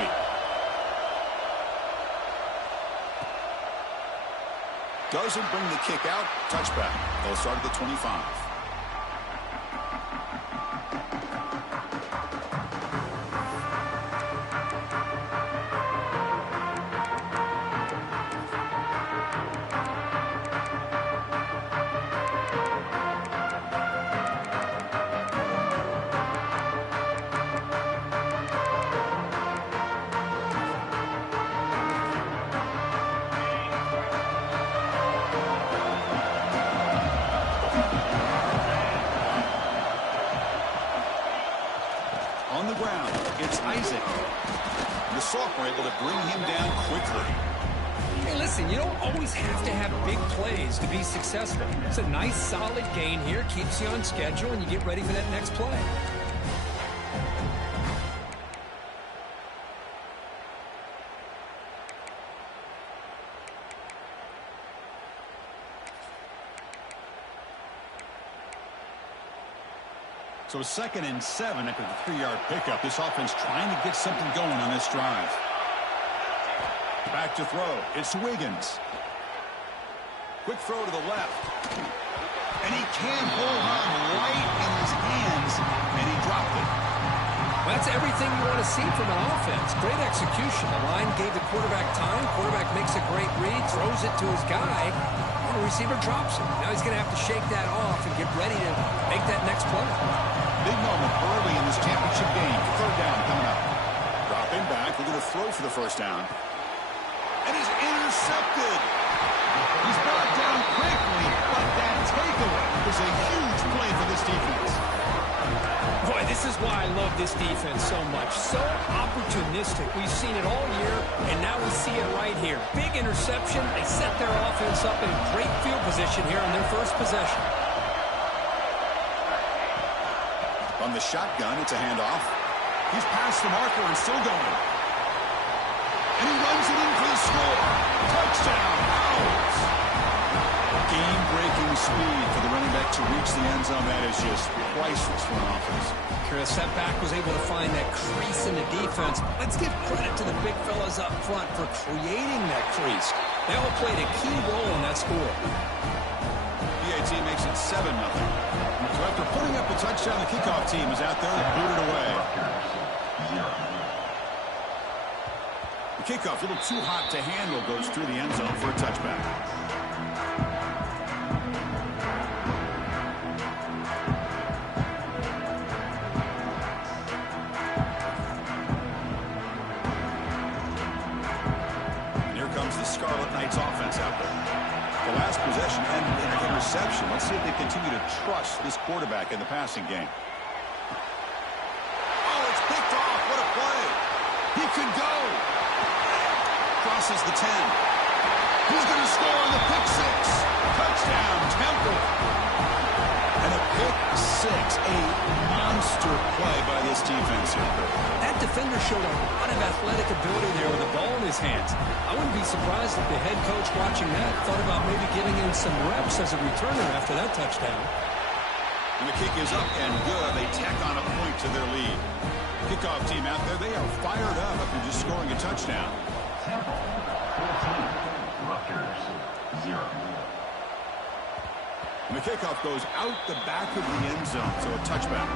feet. Doesn't bring the kick out. Touchback. They'll start at the 25. On the ground, it's Isaac. The sophomore able to bring him down quickly. Hey, listen, you don't always have to have big plays to be successful. It's a nice, solid gain here. Keeps you on schedule, and you get ready for that next play. So 2nd and 7 after the 3-yard pickup. This offense trying to get something going on this drive. Back to throw. It's Wiggins. Quick throw to the left. And he can hold on right in his hands. And he dropped it. Well, that's everything you want to see from an offense. Great execution. The line gave the quarterback time. Quarterback makes a great read, throws it to his guy, and the receiver drops it. Now he's going to have to shake that off and get ready to make that next play. Big moment early in this championship game. 3rd down coming up. Dropping back. We're going to throw for the first down. And he's intercepted. He's brought down quickly, but that takeaway is a huge play for this defense. Boy, this is why I love this defense so much. So opportunistic. We've seen it all year, and now we see it right here. Big interception. They set their offense up in great field position here on their first possession. On the shotgun, it's a handoff. He's past the marker and still going. And he runs it in for the score. Touchdown, Owls. Game-breaking speed for the running back to reach the end zone. That is just priceless for an offense. Chris, that back was able to find that crease in the defense. Let's give credit to the big fellas up front for creating that crease. They all played a key role in that score. BAT makes it 7-0. So after putting up a touchdown, the kickoff team is out there to boot it away. The kickoff, a little too hot to handle, goes through the end zone for a touchback. And here comes the Scarlet Knights offense out there. The last possession ended in an interception. Let's see if they continue to trust this quarterback in the passing game. Oh, it's picked off. What a play. He could go. Crosses the 10. Who's going to score on the pick 6? Touchdown, Temple. And a pick 6. A monster play by this defense here. That defender showed a lot of athletic ability there with the ball in his hands. I wouldn't be surprised if the head coach watching that thought about maybe giving him some reps as a returner after that touchdown. And the kick is up and good. They tack on a point to their lead. Kickoff team out there, they are fired up after just scoring a touchdown. Temple, 14. Rutgers, 0. And the kickoff goes out the back of the end zone, so a touchback.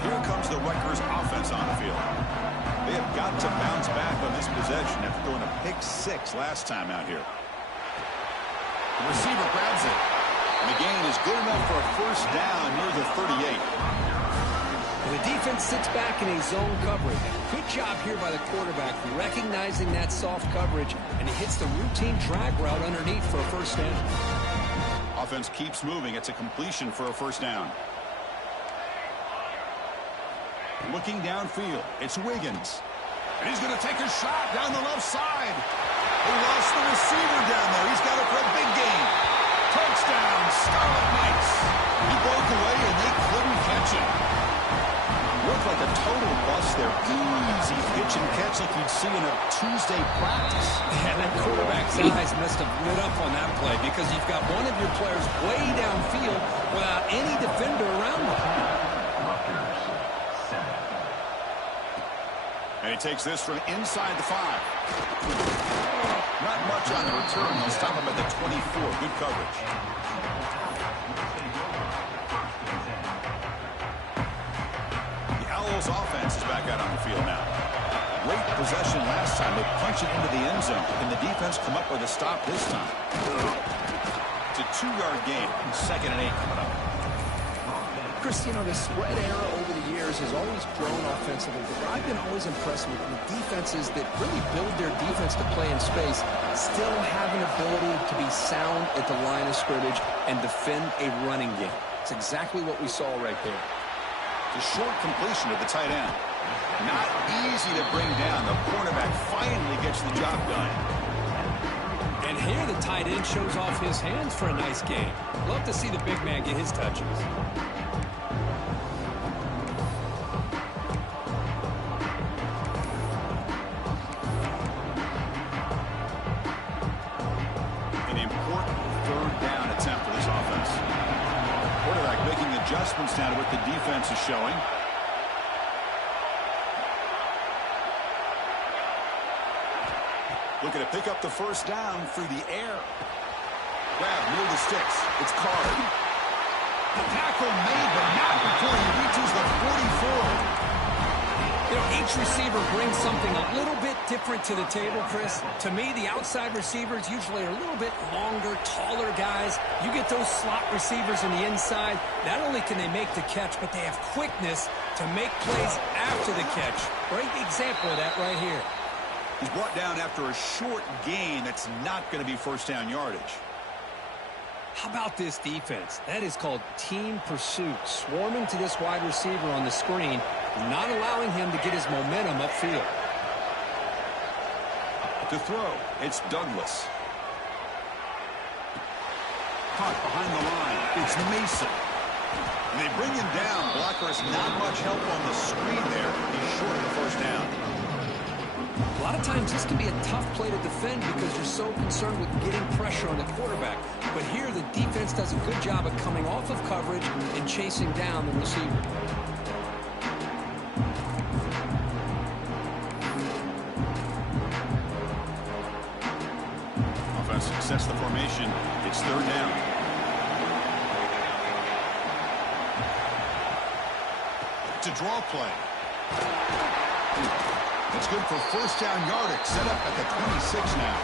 Here comes the Rutgers offense on the field. They have got to bounce back on this possession after throwing a pick 6 last time out here. The receiver grabs it. And the gain is good enough for a first down near the 38. The defense sits back in a zone coverage. Good job here by the quarterback recognizing that soft coverage, and he hits the routine drag route underneath for a first down. Offense keeps moving. It's a completion for a first down. Looking downfield, it's Wiggins. And he's going to take a shot down the left side. He lost the receiver down there. He's got it for a big gain. Touchdown, Scarlet Knights. He broke away, and they couldn't catch him. Looked like a total bust there. Easy pitch and catch like you'd see in a Tuesday practice. And that quarterback's eyes must have lit up on that play because you've got one of your players way downfield without any defender around him. And he takes this from inside the 5. Not much on the return. They'll stop him at the 24. Good coverage. The Owls offense is back out on the field now. Great possession last time. They punch it into the end zone. Can the defense come up with a stop this time? It's a 2-yard gain. 2nd and 8 coming up. Chris, you know, the spread era over the years has always grown offensively, but I've been always impressed with defenses that really build their defense to play in space, still have an ability to be sound at the line of scrimmage and defend a running game. It's exactly what we saw right there. It's a short completion to the tight end. Not easy to bring down. The cornerback finally gets the job done. And here the tight end shows off his hands for a nice game. Love to see the big man get his touches. Adjustments now to what the defense is showing. Looking to pick up the first down through the air. Grab near the sticks. It's Carr. The tackle made, but not before he reaches the 44. You know, each receiver brings something a little bit different to the table, Chris. To me, the outside receivers usually are a little bit longer, taller guys. You get those slot receivers on the inside, not only can they make the catch, but they have quickness to make plays after the catch. Great example of that right here. He's brought down after a short gain that's not going to be first down yardage. How about this defense? That is called team pursuit. Swarming to this wide receiver on the screen, not allowing him to get his momentum upfield. To throw, it's Douglas. Caught behind the line, it's Mason. And they bring him down. Blocker has not much help on the screen there. He's short of the first down. A lot of times this can be a tough play to defend because you're so concerned with getting pressure on the quarterback. But here the defense does a good job of coming off of coverage and chasing down the receiver. Offense sets the formation. It's 3rd down. It's a draw play. It's good for first down yardage. Set up at the 26 now.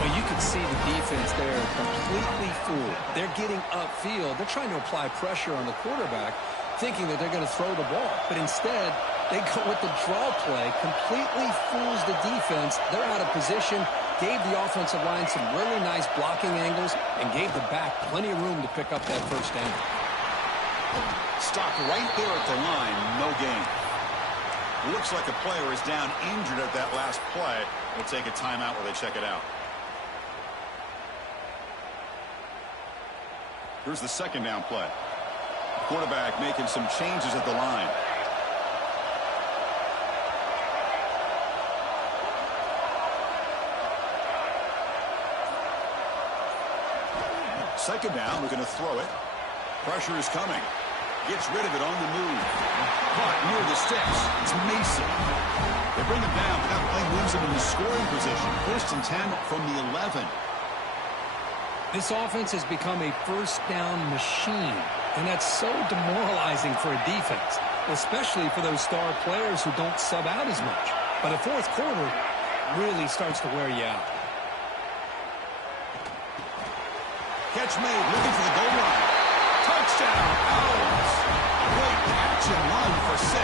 Well, you can see the defense there completely fooled. They're getting upfield. They're trying to apply pressure on the quarterback, thinking that they're going to throw the ball. But instead, they go with the draw play, completely fools the defense. They're out of position, gave the offensive line some really nice blocking angles, and gave the back plenty of room to pick up that first down. Stop right there at the line. No gain. Looks like a player is down injured at that last play. We'll take a timeout while they check it out. Here's the 2nd down play. Quarterback making some changes at the line. Second down, we're going to throw it. Pressure is coming. Gets rid of it on the move. Caught near the sticks. It's Mason. They bring him down, but that play moves him into scoring position. 1st and 10 from the 11. This offense has become a first down machine, and that's so demoralizing for a defense, especially for those star players who don't sub out as much. By the 4th quarter, really starts to wear you out. Catch made, looking for the goal line. Touchdown, Owls. Great catch and run for 6.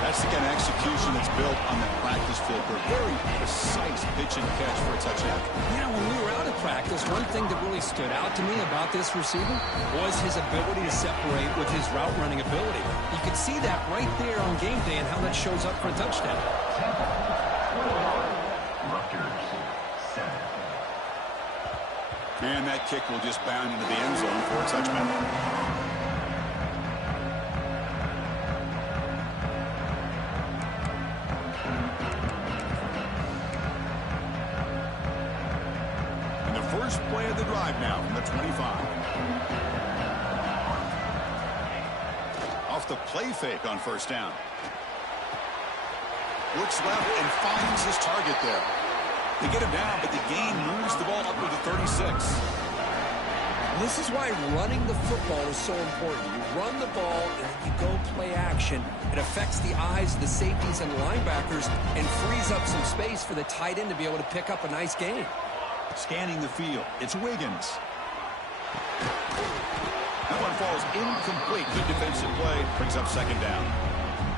That's the kind of execution that's built on the practice field. A very precise pitch and catch for a touchdown. Yeah, when we were out of practice, one thing that really stood out to me about this receiver was his ability to separate with his route running ability. You could see that right there on game day and how that shows up for a touchdown. And that kick will just bound into the end zone for a touchdown. play of the drive now from the 25. Off the play fake on first down. Looks left and finds his target there. They get him down, but the gain moves the ball up to the 36. This is why running the football is so important. You run the ball and then you go play action. It affects the eyes of the safeties and the linebackers and frees up some space for the tight end to be able to pick up a nice gain. Scanning the field, it's Wiggins. That one falls incomplete. Good defensive play, brings up second down.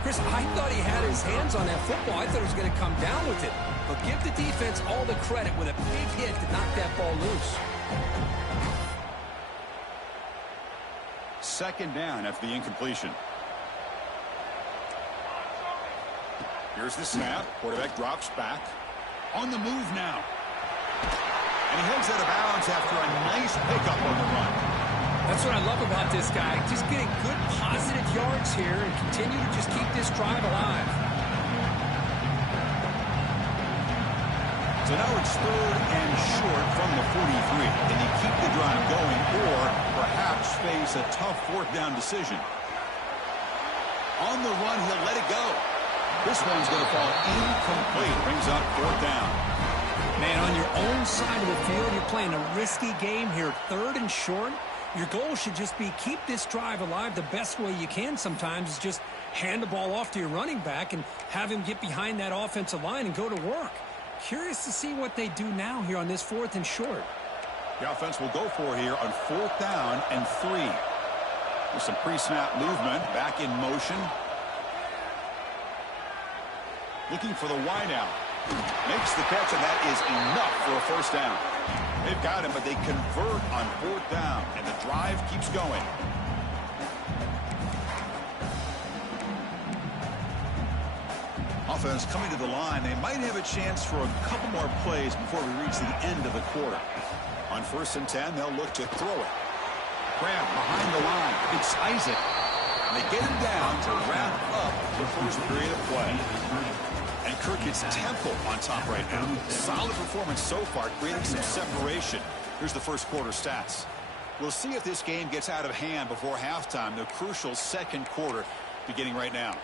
Chris, I thought he had his hands on that football. I thought he was going to come down with it. But give the defense all the credit with a big hit to knock that ball loose. Second down after the incompletion. Here's the snap. Quarterback drops back. On the move now. And he heads out of bounds after a nice pickup on the run. That's what I love about this guy. Just getting good positive yards here and continue to just keep this drive alive. So now it's third and short from the 43. Can he keep the drive going or perhaps face a tough fourth down decision? On the run, he'll let it go. This one's going to fall incomplete. Brings up fourth down. Man, on your own side of the field, you're playing a risky game here. Third and short. Your goal should just be keep this drive alive the best way you can sometimes is just hand the ball off to your running back and have him get behind that offensive line and go to work. Curious to see what they do now here on this fourth and short. The offense will go for here on fourth down and 3. With some pre-snap movement, back in motion. Looking for the wideout. Makes the catch, and that is enough for a first down. They've got him, but they convert on fourth down, and the drive keeps going. Offense coming to the line. They might have a chance for a couple more plays before we reach the end of the quarter. On first and 10, they'll look to throw it. Grab behind the line. It's Isaac. And they get him down to wrap up the first period of play. And Kirk gets Temple on top right now. Solid performance so far, creating some separation. Here's the first quarter stats. We'll see if this game gets out of hand before halftime. The crucial second quarter beginning right now.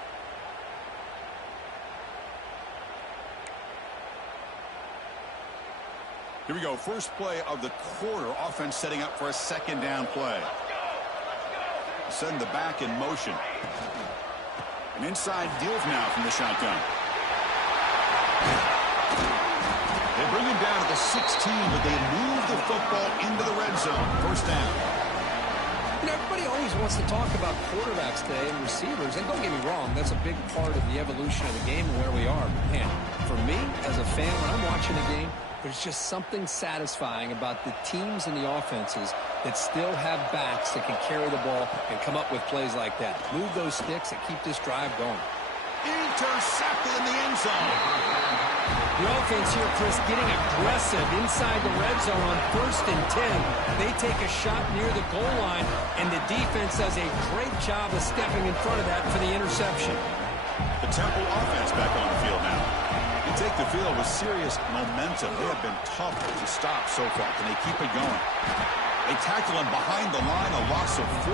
Here we go. First play of the quarter. Offense setting up for a second down play. Send the back in motion. An inside deals now from the shotgun. They bring him down to the 16, but they move the football into the red zone. First down. You know, everybody always wants to talk about quarterbacks today and receivers, and don't get me wrong, that's a big part of the evolution of the game and where we are. But man, for me, as a fan, when I'm watching a game, there's just something satisfying about the teams and the offenses that still have backs that can carry the ball and come up with plays like that. Move those sticks and keep this drive going. Intercepted in the end zone. The offense here, Chris, getting aggressive inside the red zone on first and 10. They take a shot near the goal line, and the defense does a great job of stepping in front of that for the interception. The Temple offense back on the field now. They take the field with serious momentum. They have been tough to stop so far. Can they keep it going? They tackle him behind the line, a loss of 4.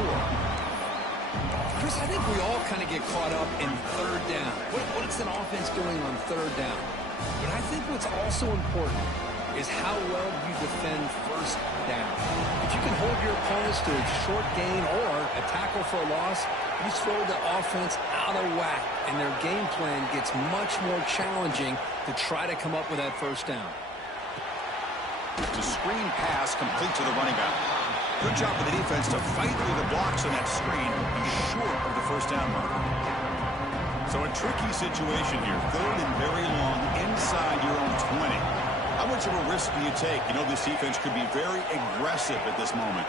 Chris, I think we all kind of get caught up in third down. What's an offense doing on third down? But I think what's also important is how well you defend first down. If you can hold your opponents to a short gain or a tackle for a loss, you throw the offense out of whack, and their game plan gets much more challenging to try to come up with that first down. The screen pass complete to the running back. Good job for the defense to fight through the blocks on that screen. He's short of the first down marker. So a tricky situation here. Third and very long inside your own 20. How much of a risk do you take? You know this defense could be very aggressive at this moment.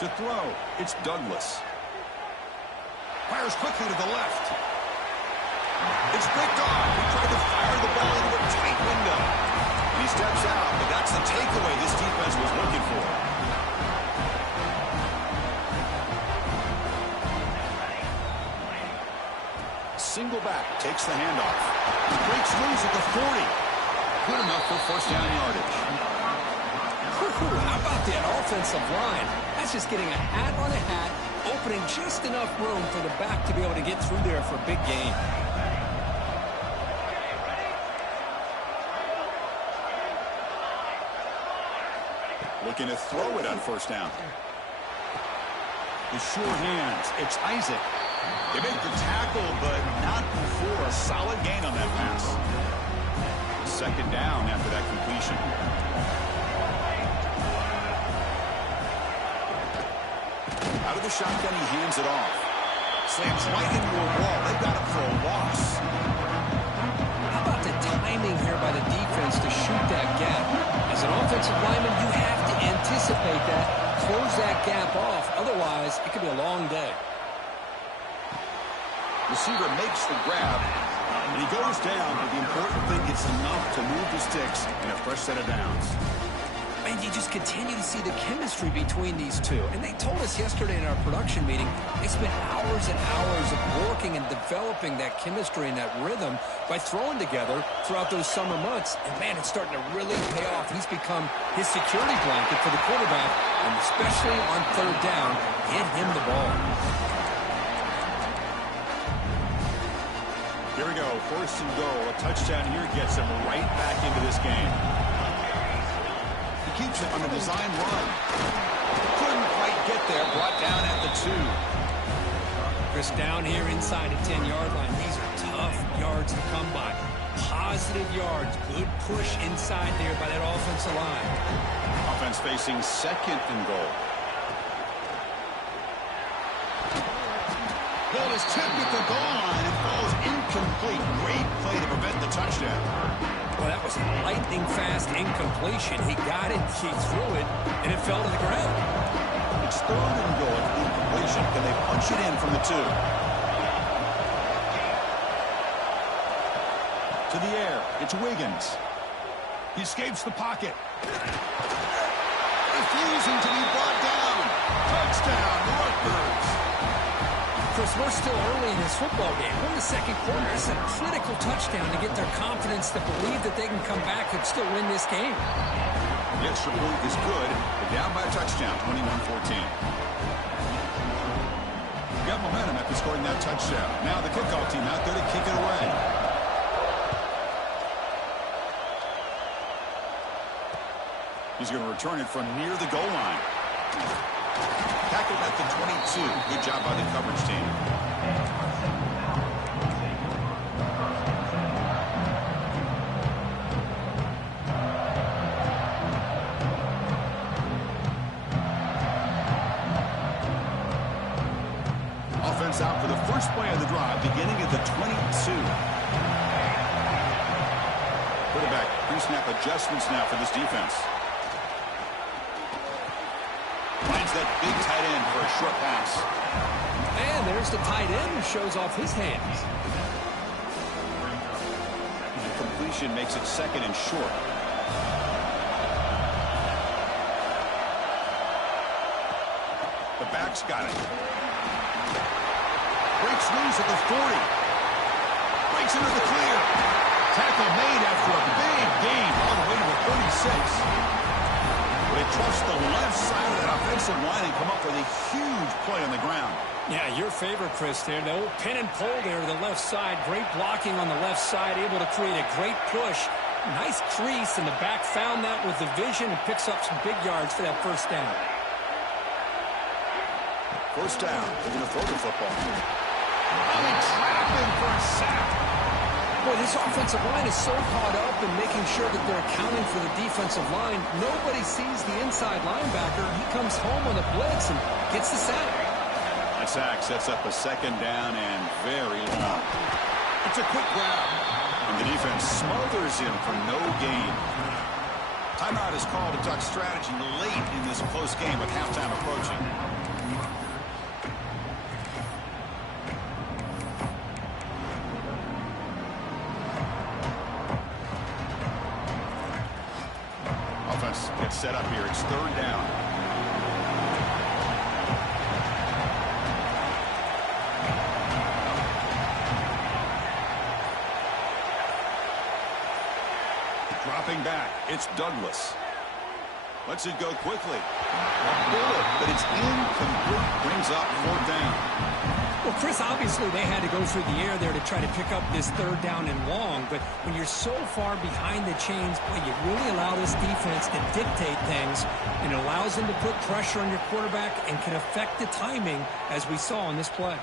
To throw, it's Douglas. Fires quickly to the left. It's picked off. He tried to fire the ball into a tight window. And he steps out, but that's the takeaway this defense was looking for. Single back, takes the handoff. Breaks loose at the 40. Good enough for first down yardage. How about offensive line. That's just getting a hat on a hat, opening just enough room for the back to be able to get through there for a big gain. Looking to throw it on first down. The sure hands. It's Isaac. They make the tackle, but not before a solid gain on that pass. Second down after that completion. Out of the shotgun, he hands it off. Slams right into a wall. They've got him for a loss. How about the timing here by the defense to shoot that gap? As an offensive lineman, you have to anticipate that, close that gap off. Otherwise, it could be a long day. Receiver makes the grab, and he goes down, but the important thing, it's enough to move the sticks in a fresh set of downs. And you just continue to see the chemistry between these two. And they told us yesterday in our production meeting, they spent hours and hours of working and developing that chemistry and that rhythm by throwing together throughout those summer months. And, man, it's starting to really pay off. He's become his security blanket for the quarterback, and especially on third down, get him the ball. Here we go, first and goal. A touchdown here gets him right back into this game. He keeps it on the design run. Couldn't quite get there, brought down at the 2. Chris, down here inside the 10-yard line, these are tough yards to come by. Positive yards, good push inside there by that offensive line. Offense facing second and goal. Ball is tipped at the goal line and falls incomplete. Great play to prevent the touchdown. Well, that was a lightning-fast incompletion. He got it, he threw it, and it fell to the ground. It's third and goal at the incompletion. Can they punch it in from the 2? To the air. It's Wiggins. He escapes the pocket. Refusing to be brought down. Touchdown, Rutgers. Chris, we're still early in this football game. We're in the second quarter. This is a critical touchdown to get their confidence to believe that they can come back and still win this game. The extra point is good. They're down by a touchdown, 21-14. Got momentum after scoring that touchdown. Now the kickoff team out there to kick it away. He's going to return it from near the goal line. Tackled at the 22. Good job by the coverage team. Offense out for the first play of the drive, beginning at the 22. Quarterback pre-snap adjustments now for this defense. Finds that big tight end for a short pass. And there's the tight end who shows off his hands. The completion makes it second and short. The back's got it. Breaks loose at the 40. Breaks into the clear. Tackle made after a big gain all the way to the 36. They trust the left side of that offensive line and come up with a huge play on the ground. Yeah, your favorite, Chris, there. The old pin and pull there to the left side. Great blocking on the left side, able to create a great push. Nice crease, and the back found that with the vision and picks up some big yards for that first down. First down. They're going to throw the football. Oh, they trap him for a sack. Boy, this offensive line is so caught up in making sure that they're accounting for the defensive line. Nobody sees the inside linebacker. He comes home on the blitz and gets the sack. That sack sets up a second down and very long. It's a quick grab. And the defense smothers him for no gain. Timeout is called to talk strategy late in this close game with halftime approaching. Gets set up here. It's third down. Dropping back. It's Douglas. Lets it go quickly. A bullet, but it's incomplete. Brings up 4th down. Well, Chris, obviously they had to go through the air there to try to pick up this 3rd down and long, but when you're so far behind the chains, boy, you really allow this defense to dictate things, and it allows them to put pressure on your quarterback and can affect the timing, as we saw in this play.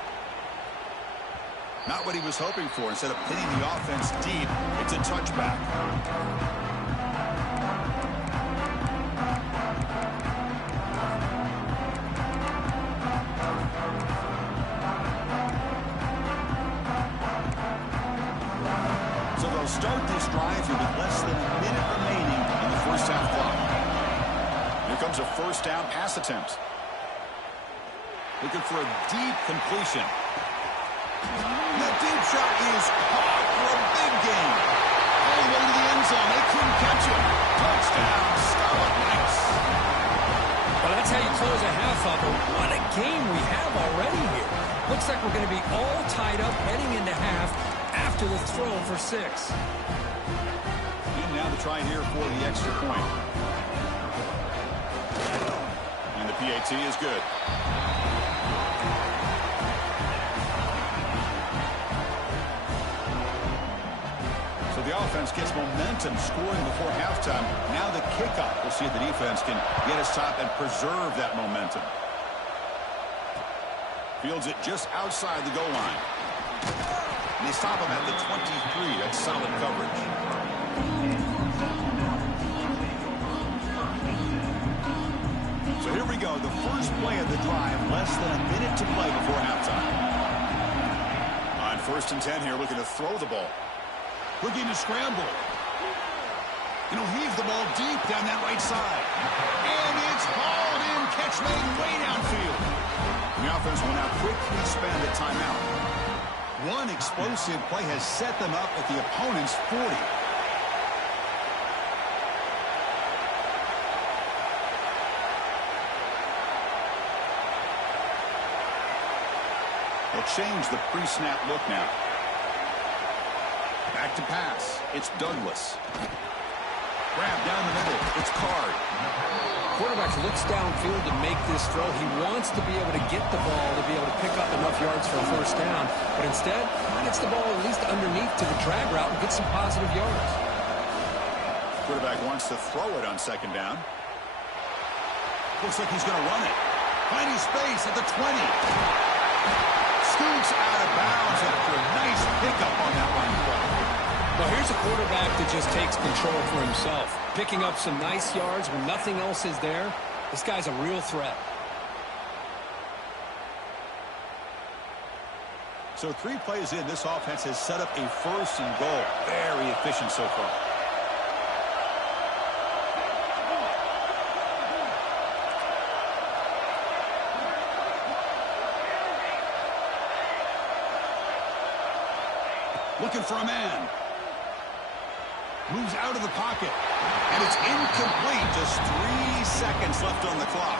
Not what he was hoping for. Instead of hitting the offense deep, it's a touchback. Start this drive here with less than a minute remaining in the first half clock. Here comes a 1st down pass attempt. Looking for a deep completion. The deep shot is caught for a big gain. All the way to the end zone. They couldn't catch him. Touchdown, Scarlet Knights. Well, that's how you close a half up. What a game we have already here. Looks like we're going to be all tied up heading into half after the throw for 6. And now the try here for the extra point. And the PAT is good. So the offense gets momentum scoring before halftime. Now the kickoff. We'll see if the defense can get a stop and preserve that momentum. Fields it just outside the goal line. And they stop him at the 23. That's solid coverage. So here we go. The first play of the drive. Less than a minute to play before halftime. On 1st and 10 here, looking to throw the ball. Looking to scramble. And he'll heave the ball deep down that right side. And it's hauled in. Catch made way downfield. The offense will now quickly spend a timeout. One explosive play has set them up at the opponent's 40. They'll change the pre-snap look now. Back to pass. It's Douglas. Grab down the middle. It's Card. Quarterback looks downfield to make this throw. He wants to be able to get the ball to be able to pick up enough yards for a 1st down. But instead, he gets the ball at least underneath to the drag route and gets some positive yards. Quarterback wants to throw it on 2nd down. Looks like he's going to run it. Finding space at the 20. Scoots out of bounds after a nice pickup on that run play. Well, here's a quarterback that just takes control for himself. Picking up some nice yards when nothing else is there. This guy's a real threat. So 3 plays in, this offense has set up a 1st and goal. Very efficient so far. Looking for a man. Moves out of the pocket. And it's incomplete. Just 3 seconds left on the clock.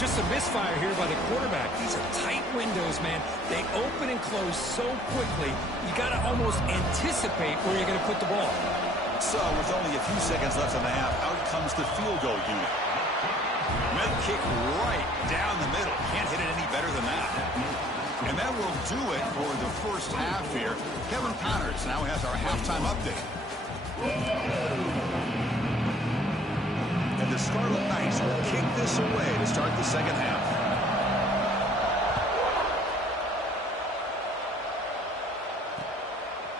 Just a misfire here by the quarterback. These are tight windows, man. They open and close so quickly, you got to almost anticipate where you're going to put the ball. So, with only a few seconds left in the half, out comes the field goal unit. Med kick right down the middle. Can't hit it any better than that. And that will do it for the first half here. Kevin Connors now has our halftime update. And the Scarlet Knights will kick this away to start the second half.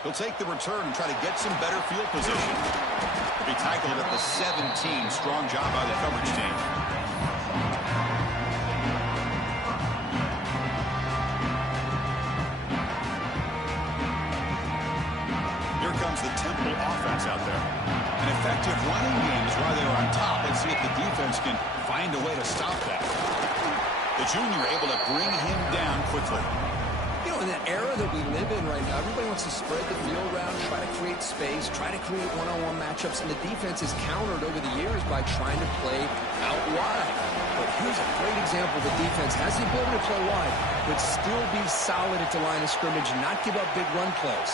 He'll take the return and try to get some better field position. He'll be tackled at the 17. Strong job by the coverage team. Here comes the Temple offense out there. An effective running game is why they are on top. Let's see if the defense can find a way to stop that. The junior able to bring him down quickly. You know, in the era that we live in right now, everybody wants to spread the field around, try to create space, try to create one-on-one matchups, and the defense is countered over the years by trying to play out wide. But here's a great example. The defense has the ability to play wide, but still be solid at the line of scrimmage and not give up big run plays.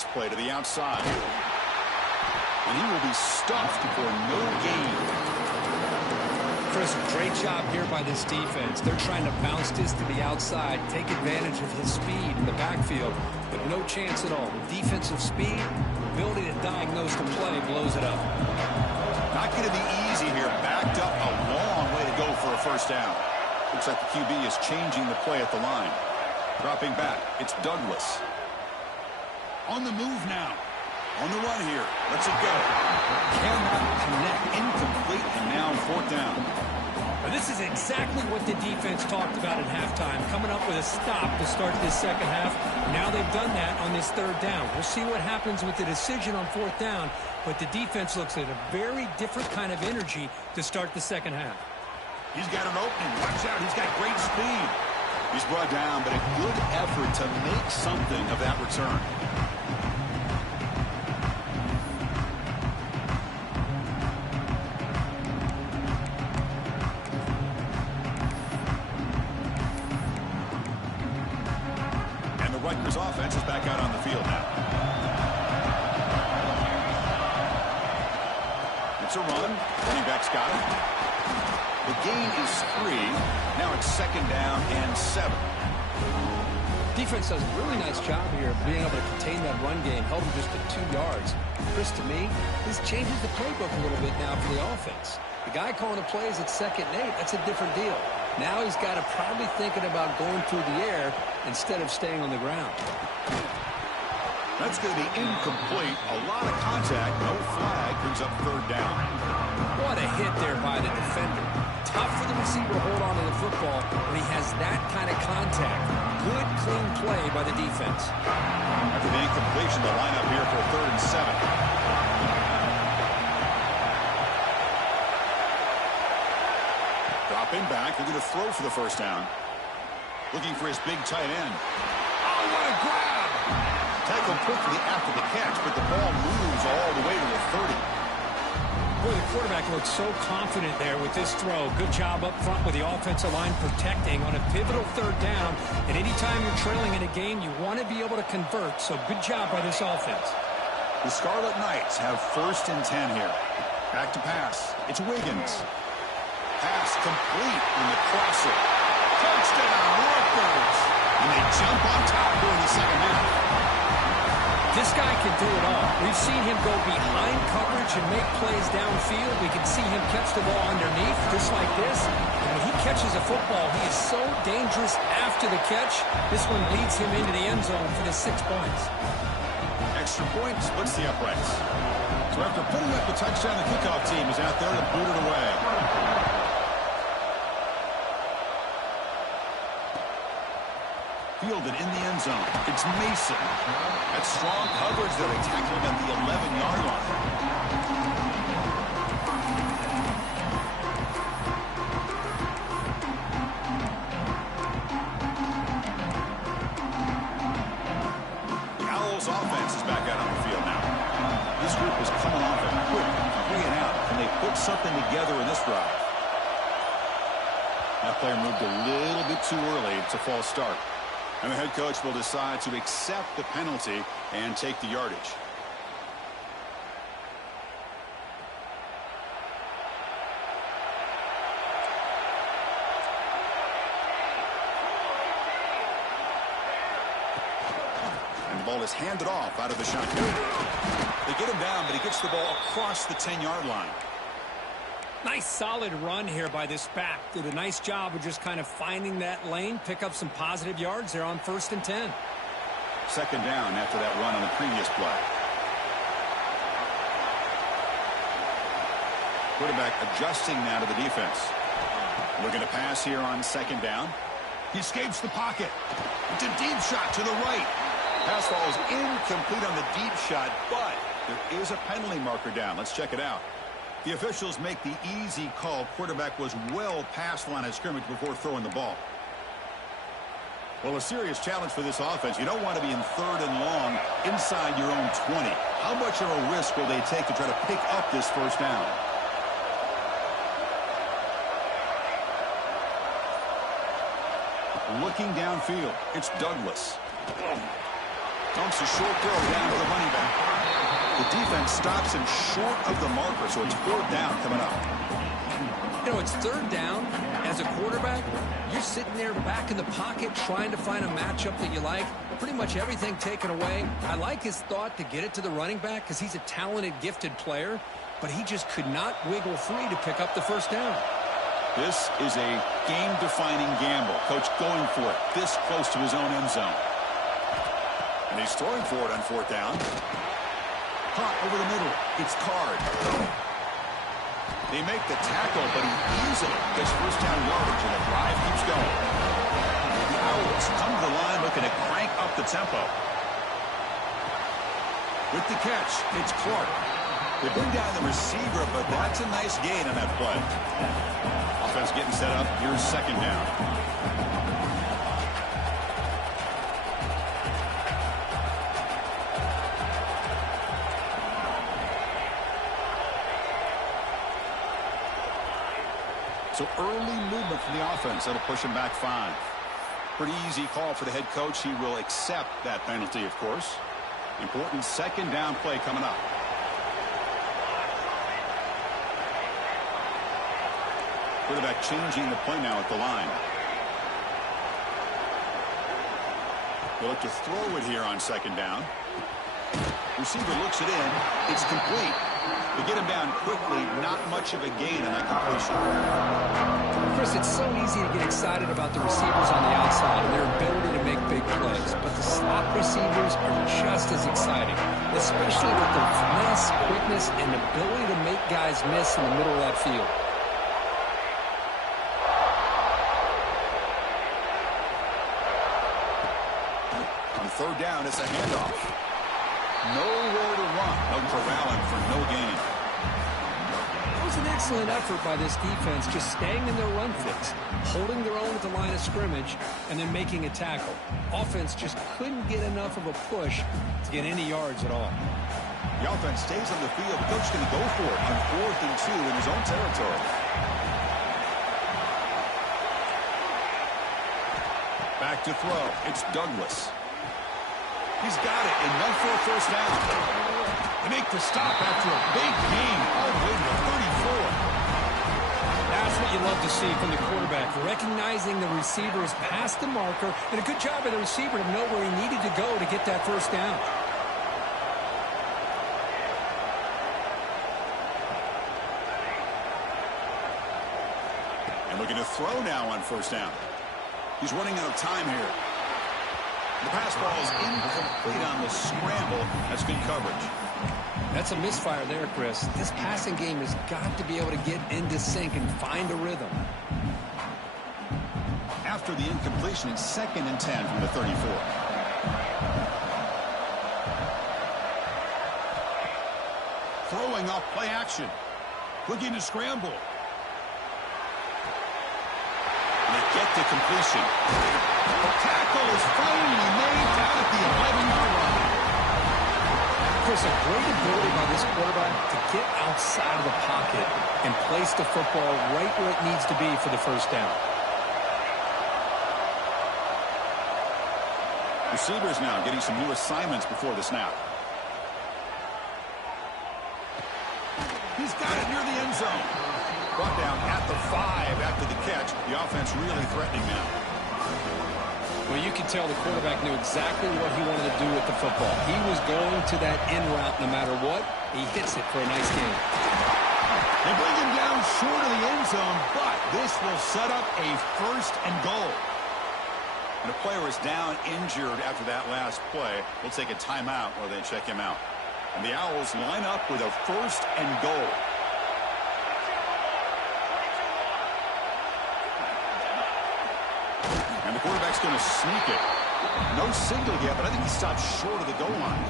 pass play to the outside. And he will be stuffed for no gain. Chris, great job here by this defense. They're trying to bounce this to the outside, take advantage of his speed in the backfield, but no chance at all. Defensive speed, ability to diagnose the play, blows it up. Not going to be easy here. Backed up a long way to go for a first down. Looks like the QB is changing the play at the line. Dropping back, it's Douglas. On the move now. On the run here. Let's it go. Cannot connect. Incomplete, and now fourth down. Well, this is exactly what the defense talked about at halftime, coming up with a stop to start this second half. Now they've done that on this third down. We'll see what happens with the decision on fourth down, but the defense looks at a very different kind of energy to start the second half. He's got an opening. Watch out. He's got great speed. He's brought down, but a good effort to make something of that return. Rutgers offense is back out on the field now. It's a run. Running back's got it. The gain is 3. Now it's second down and 7. Defense does a really nice job here of being able to contain that run game. Held him just to 2 yards. Chris, to me, this changes the playbook a little bit now for the offense. The guy calling the plays at 2nd and 8, that's a different deal. Now he's got to probably thinking about going through the air instead of staying on the ground. That's going to be incomplete. A lot of contact. No flag. Brings up third down. What a hit there by the defender. Tough for the receiver to hold on to the football when he has that kind of contact. Good, clean play by the defense. After the incompletion, the lineup here for 3rd and 7. Dropping back. They're going to throw for the first down. Looking for his big tight end. Oh, what a grab! Tackled quickly after the catch, but the ball moves all the way to the 30. Boy, the quarterback looks so confident there with this throw. Good job up front with the offensive line protecting on a pivotal third down. And anytime you're trailing in a game, you want to be able to convert. So good job by this offense. The Scarlet Knights have 1st and 10 here. Back to pass. It's Wiggins. Pass complete in the crosser. Touchdown, Rutgers! And they jump on top during the second half. This guy can do it all. We've seen him go behind coverage and make plays downfield. We can see him catch the ball underneath, just like this. And when he catches a football, he is so dangerous after the catch. This one leads him into the end zone for the 6 points. Extra point splits the uprights. So after putting up the touchdown, the kickoff team is out there to boot it away. Fielded in the end zone. It's Mason. That's strong coverage there. They tackle him at the 11-yard line. The Owls offense is back out on the field now. This group is coming off a quick 3 and out. Can they put something together in this drive? That player moved a little bit too early. It's a false start. And the head coach will decide to accept the penalty and take the yardage. And the ball is handed off out of the shotgun. They get him down, but he gets the ball across the 10-yard line. Nice solid run here by this back. Did a nice job of just kind of finding that lane, pick up some positive yards there on 1st and 10. Second down after that run on the previous play. Quarterback adjusting now to the defense. Looking to pass here on 2nd down. He escapes the pocket. It's a deep shot to the right. Pass falls incomplete on the deep shot, but there is a penalty marker down. Let's check it out. The officials make the easy call. Quarterback was well past the line of scrimmage before throwing the ball. Well, a serious challenge for this offense. You don't want to be in 3rd and long inside your own 20. How much of a risk will they take to try to pick up this first down? Looking downfield, it's Douglas. Dumps a short throw down to the running back. The defense stops him short of the marker, so it's 4th down coming up. You know, it's 3rd down. As a quarterback, you're sitting there back in the pocket trying to find a matchup that you like. Pretty much everything taken away. I like his thought to get it to the running back because he's a talented, gifted player, but he just could not wiggle free to pick up the 1st down. This is a game-defining gamble. Coach going for it this close to his own end zone. And he's throwing for it on 4th down. Caught over the middle. It's Card. They make the tackle, but he easily gets 1st down yardage, and the drive keeps going. The Owls come to the line looking to crank up the tempo. With the catch, it's Clark. They bring down the receiver, but that's a nice gain on that play. Offense getting set up. Here's 2nd down. So early movement from the offense. That'll push him back 5. Pretty easy call for the head coach. He will accept that penalty, of course. Important 2nd down play coming up. Quarterback changing the play now at the line. They'll look to throw it here on 2nd down. Receiver looks it in. It's complete. To get him down quickly, not much of a gain on that completion. Chris, it's so easy to get excited about the receivers on the outside and their ability to make big plays, but the slot receivers are just as exciting, especially with their finesse, quickness, and ability to make guys miss in the middle of that field. On 3rd down, it's a handoff. Nowhere to run. No corralling for no gain. It was an excellent effort by this defense, just staying in their run fix, holding their own at the line of scrimmage, and then making a tackle. Offense just couldn't get enough of a push to get any yards at all. The offense stays on the field. The coach going to go for it on 4th and 2 in his own territory. Back to throw. It's Douglas. He's got it and went for a 1st down. They make the stop after a big gain all the way to the 34. That's what you love to see from the quarterback, recognizing the receivers past the marker, and a good job by the receiver to know where he needed to go to get that 1st down. And looking to throw now on 1st down. He's running out of time here. The pass ball is incomplete on the scramble. That's good coverage. That's a misfire there, Chris. This passing game has got to be able to get into sync and find a rhythm. After the incompletion, it's 2nd and 10 from the 34. Throwing off play action. Looking to scramble. And they get to completion. The tackle is finally made down at the 11-yard line. Chris, a great ability by this quarterback to get outside of the pocket and place the football right where it needs to be for the 1st down. Receivers now getting some new assignments before the snap. He's got it near the end zone. Brought down at the 5 after the catch. The offense really threatening now. Well, you can tell the quarterback knew exactly what he wanted to do with the football. He was going to that in route no matter what. He hits it for a nice gain. They bring him down short of the end zone, but this will set up a 1st and goal. And a player is down injured after that last play. We'll take a timeout while they check him out. And the Owls line up with a 1st and goal. And the quarterback's going to sneak it. No signal yet, but I think he stopped short of the goal line.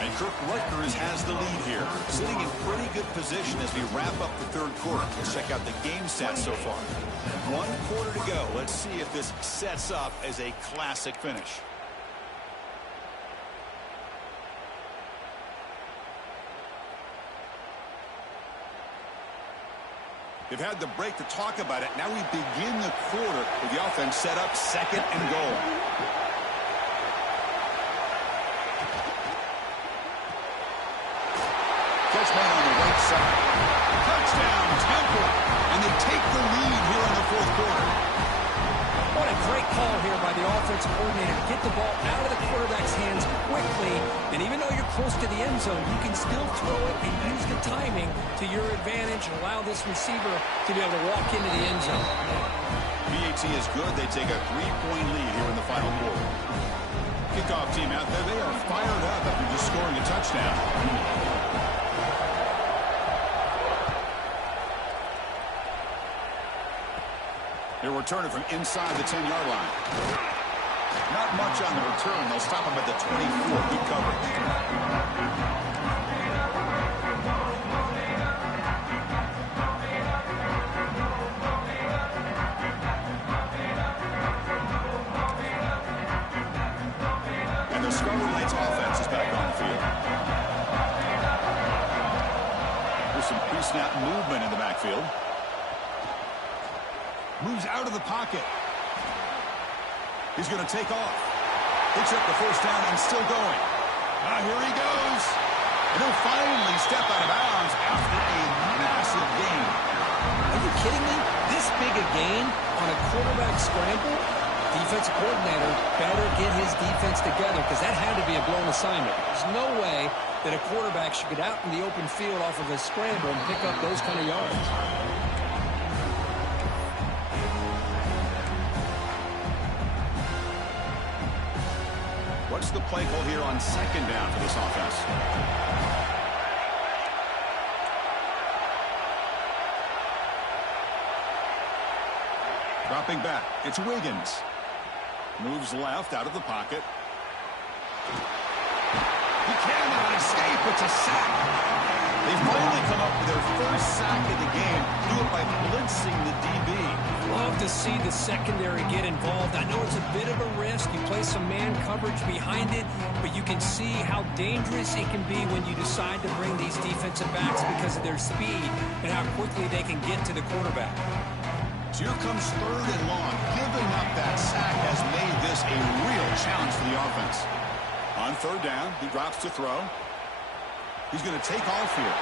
And Kirk Rutgers has the lead here, sitting in pretty good position as we wrap up the 3rd quarter. Let's check out the game stats so far. 1 quarter to go. Let's see if this sets up as a classic finish. They've had the break to talk about it. Now we begin the quarter with the offense set up, second and goal. Catch made on the right side. Touchdown, Temple. And they take the lead here in the fourth quarter. What a great call here by the offensive coordinator to get the ball out of the quarterback's hands quickly. And even though you're close to the end zone, you can still throw it and use the timing to your advantage and allow this receiver to be able to walk into the end zone. BAT is good. They take a 3-point lead here in the final quarter. Kickoff team out there. They are fired up after just scoring a touchdown. They're returning from inside the 10-yard line. Not much on the return. They'll stop him at the 24. Good coverage. And the Scarlet Knights offense is back on the field. There's some pre-snap movement in the backfield. Moves out of the pocket. He's going to take off. Picks up the first down and still going. Here he goes. And he'll finally step out of bounds after a massive gain. Are you kidding me? This big a gain on a quarterback scramble? Defensive coordinator better get his defense together because that had to be a blown assignment. There's no way that a quarterback should get out in the open field off of a scramble and pick up those kind of yards. What's the play call here on second down for this offense? Dropping back. It's Wiggins. Moves left out of the pocket. He cannot escape. It's a sack. They finally come up with their first sack of the game. Do it by blitzing the DB. Love to see the secondary get involved. I know it's a bit of a risk. You play some man coverage behind it, but you can see how dangerous it can be when you decide to bring these defensive backs because of their speed and how quickly they can get to the quarterback. So here comes third and long. Giving up that sack has made this a real challenge for the offense. On third down, he drops to throw. He's going to take off here.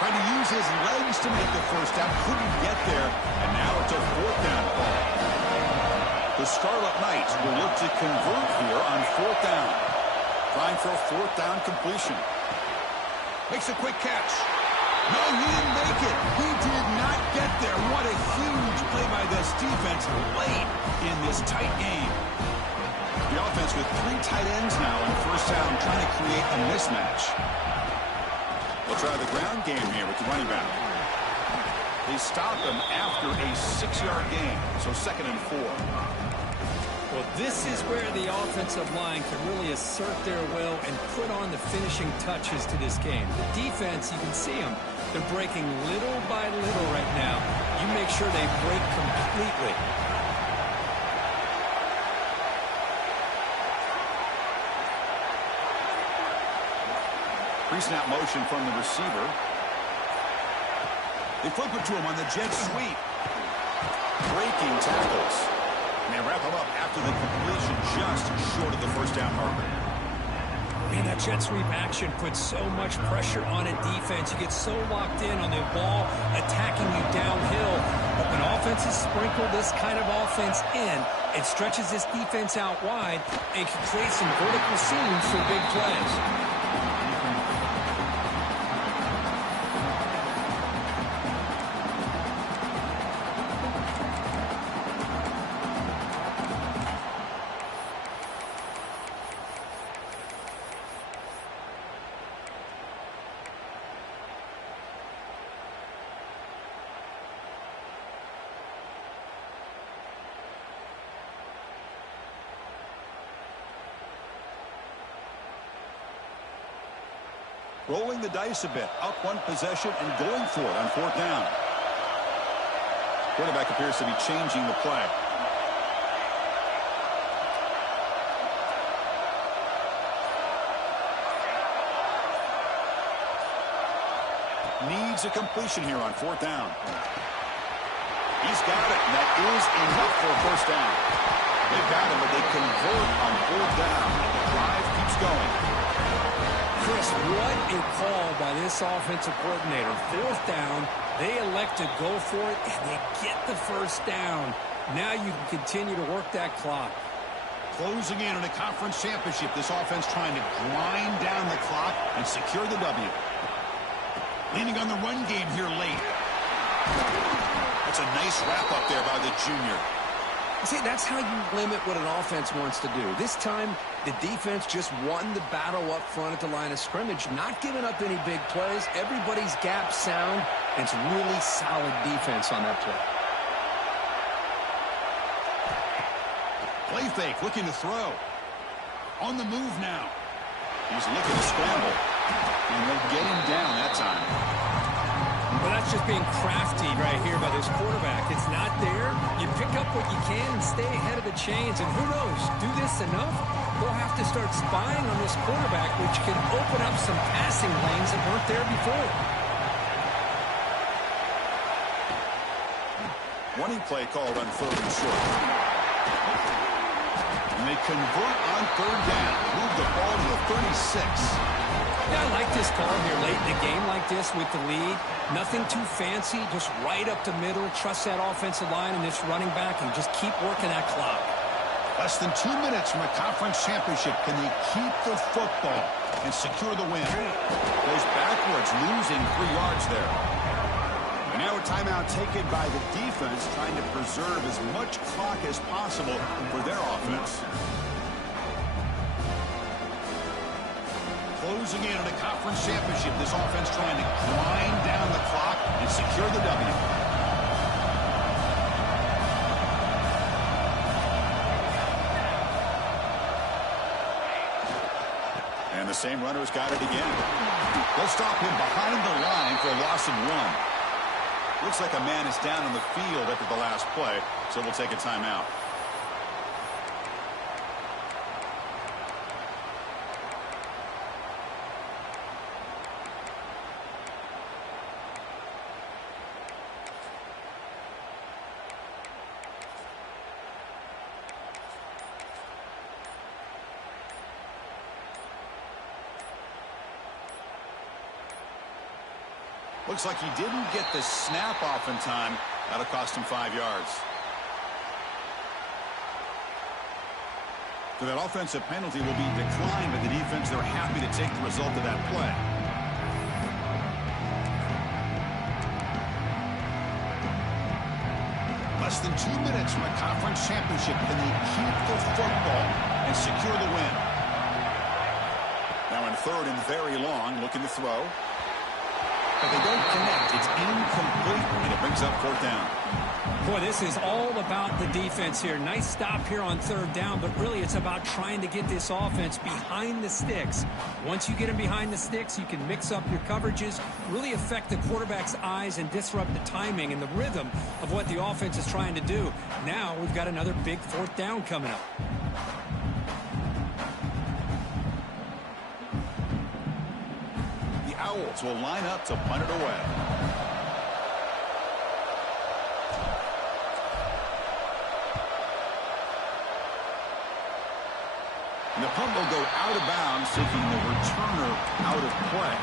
Trying to use his legs to make the first down. Couldn't get there. And now it's a fourth down ball. The Scarlet Knights will look to convert here on fourth down. Trying for a fourth down completion. Makes a quick catch. No, he didn't make it. He did not get there. What a huge play by this defense late in this tight game. The offense with three tight ends now on first down, trying to create a mismatch. They'll try the ground game here with the running back. They stop him after a 6-yard gain, so second and 4. Well, this is where the offensive line can really assert their will and put on the finishing touches to this game. The defense, you can see them. They're breaking little by little right now. You make sure they break completely. Pre-snap motion from the receiver. They flip it to him on the jet sweep. Breaking tackles. And they wrap him up after the completion just short of the first down marker. Man, that jet sweep action puts so much pressure on a defense. You get so locked in on the ball attacking you downhill. But when offenses sprinkle this kind of offense in, it stretches this defense out wide and can create some vertical seams for big plays. Rolling the dice a bit, up one possession and going for it on fourth down. Quarterback appears to be changing the play. Need needs a completion here on 4th down. He's got it, and that is enough for a first down. They've got him, but they convert on 4th down, and the drive keeps going. Chris, what a call by this offensive coordinator. 4th down, they elect to go for it, and they get the first down. Now you can continue to work that clock. Closing in on a conference championship, this offense trying to grind down the clock and secure the W. Leaning on the run game here late. That's a nice wrap-up there by the junior. See, that's how you limit what an offense wants to do. This time, the defense just won the battle up front at the line of scrimmage, not giving up any big plays. Everybody's gap sound, and it's really solid defense on that play. Play fake, looking to throw. On the move now. He's looking to scramble. And they'll get him down that time. Well, that's just being crafty right here by this quarterback. It's not there. You pick up what you can and stay ahead of the chains. And who knows, do this enough, they'll have to start spying on this quarterback, which can open up some passing lanes that weren't there before. Running play called on 3rd and short. And they convert on 3rd down. Move the ball to the 36. Yeah, I like this call here late in a game like this with the lead. Nothing too fancy, just right up the middle. Trust that offensive line and this running back and just keep working that clock. Less than 2 minutes from a conference championship. Can they keep the football and secure the win? Goes backwards, losing 3 yards there. And now a timeout taken by the defense, trying to preserve as much clock as possible for their offense. Closing in on a conference championship, this offense trying to grind down the clock and secure the W. And the same runner's got it again. They'll stop him behind the line for a loss of 1. Looks like a man is down on the field after the last play, so we'll take a timeout. Looks like he didn't get the snap off in time. That'll cost him 5 yards. So that offensive penalty will be declined by the defense. They're happy to take the result of that play. Less than 2 minutes from a conference championship. Can they keep the football and secure the win? Now in 3rd and very long, looking to throw. But they don't connect. It's incomplete, and it brings up 4th down. Boy, this is all about the defense here. Nice stop here on 3rd down, but really it's about trying to get this offense behind the sticks. Once you get them behind the sticks, you can mix up your coverages, really affect the quarterback's eyes and disrupt the timing and the rhythm of what the offense is trying to do. Now we've got another big 4th down coming up. Owls will line up to punt it away. And the punt will go out of bounds, taking the returner out of play.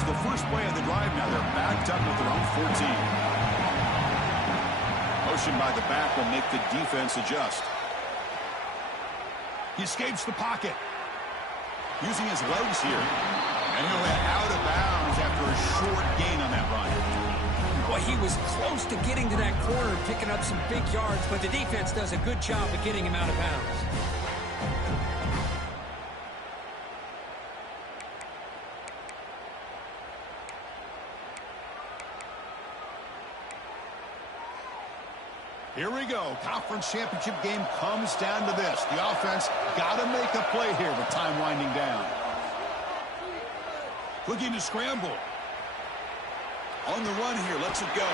The first play of the drive now. They're backed up at their own 14. Motion by the back will make the defense adjust. He escapes the pocket. Using his legs here. And he'll head out of bounds after a short gain on that run. Boy, he was close to getting to that corner and picking up some big yards, but the defense does a good job of getting him out of bounds. Here we go. Conference championship game comes down to this. The offense got to make a play here with time winding down. Looking to scramble. On the run here, lets it go.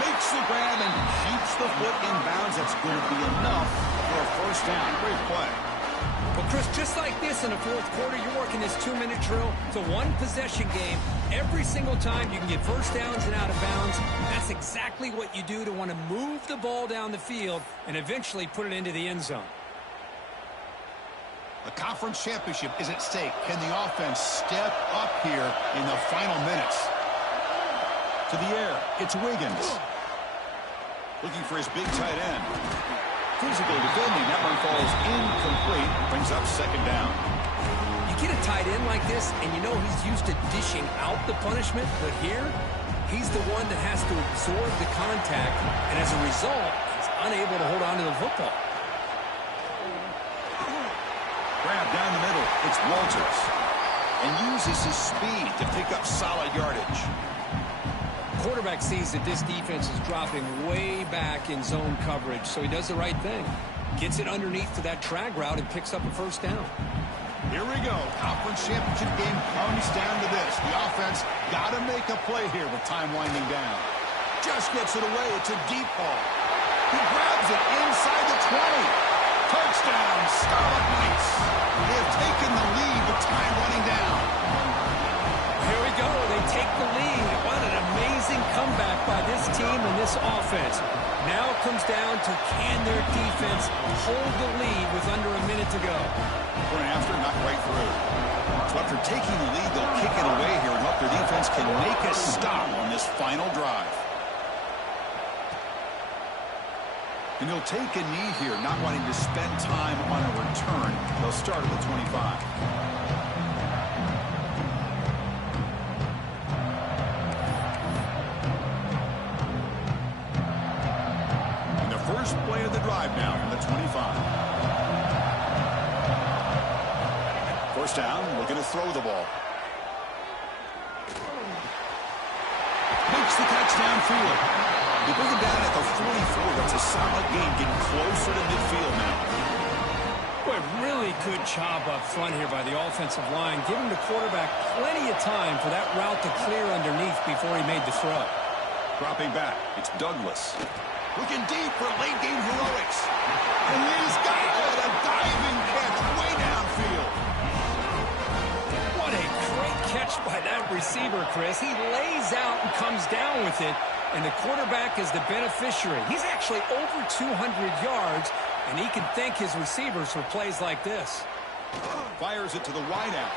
Makes the grab and keeps the foot in bounds. That's going to be enough for a first down. Great play. Well, Chris, just like this in the fourth quarter, you're working this 2-minute drill. It's a one-possession game. Every single time you can get first downs and out of bounds. That's exactly what you do to want to move the ball down the field and eventually put it into the end zone. A conference championship is at stake. Can the offense step up here in the final minutes? To the air, it's Wiggins. Looking for his big tight end. Physical defending, that one falls incomplete. Brings up second down. You get a tight end like this, and you know he's used to dishing out the punishment, but here, he's the one that has to absorb the contact, and as a result, he's unable to hold on to the football. Grab down the middle, it's Walters. And uses his speed to pick up solid yardage. Quarterback sees that this defense is dropping way back in zone coverage, so he does the right thing. Gets it underneath to that drag route and picks up a first down. Here we go. Conference championship game comes down to this. The offense got to make a play here with time winding down. Just gets it away. It's a deep ball. He grabs it inside the 20. Touchdown, Scarlet Knights. They have taken the lead with time running down. Here we go. They take the lead. What an amazing comeback by this team and this offense. Now it comes down to can their defense hold the lead with under a minute to go. Point after, not right through. So after taking the lead, they'll kick it away here and hope their defense can make a stop on this final drive. And they'll take a knee here, not wanting to spend time on a return. They'll start at the 25. First play of the drive now from the 25. First down, looking to throw the ball. Makes the catch downfield. They bring it down at the 44. That's a solid gain, getting closer to midfield now. Boy, really good job up front here by the offensive line, giving the quarterback plenty of time for that route to clear underneath before he made the throw. Dropping back, it's Douglas. Looking deep for late-game heroics. And he's got it, a diving catch way downfield. What a great catch by that receiver, Chris. He lays out and comes down with it, and the quarterback is the beneficiary. He's actually over 200 yards, and he can thank his receivers for plays like this. Fires it to the wideout.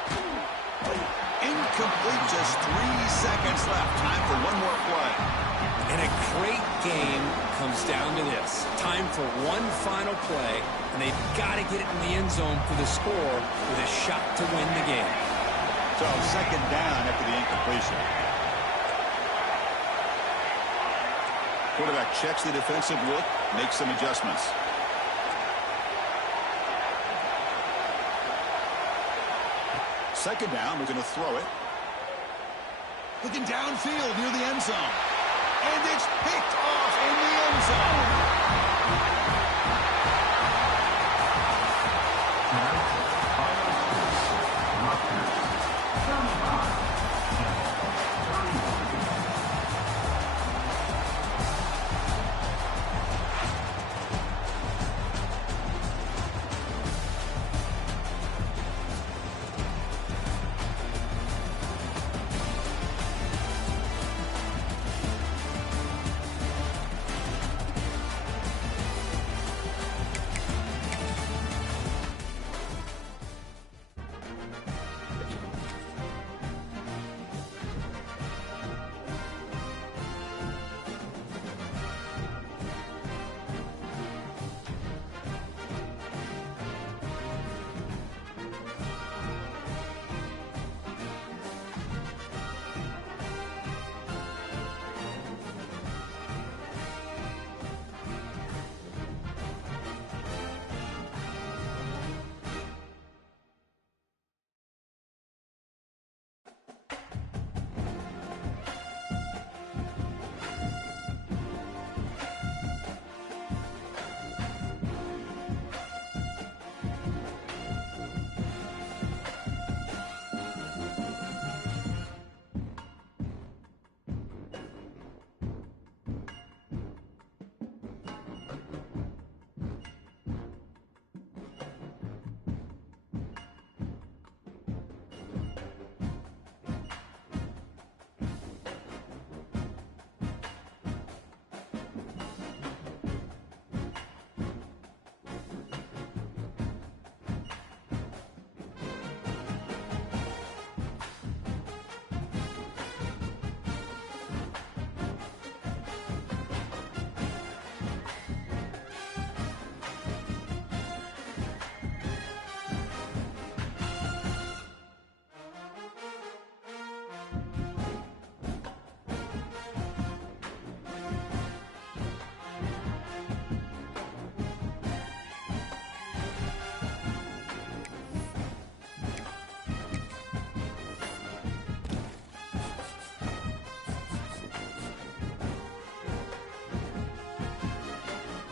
Incomplete, just 3 seconds left. Time for one more play. And a great game comes down to this. Time for one final play, and they've got to get it in the end zone for the score with a shot to win the game. So second down after the incompletion. Quarterback checks the defensive look, makes some adjustments. Second down, we're going to throw it. Looking downfield near the end zone. And it's picked off in the end zone.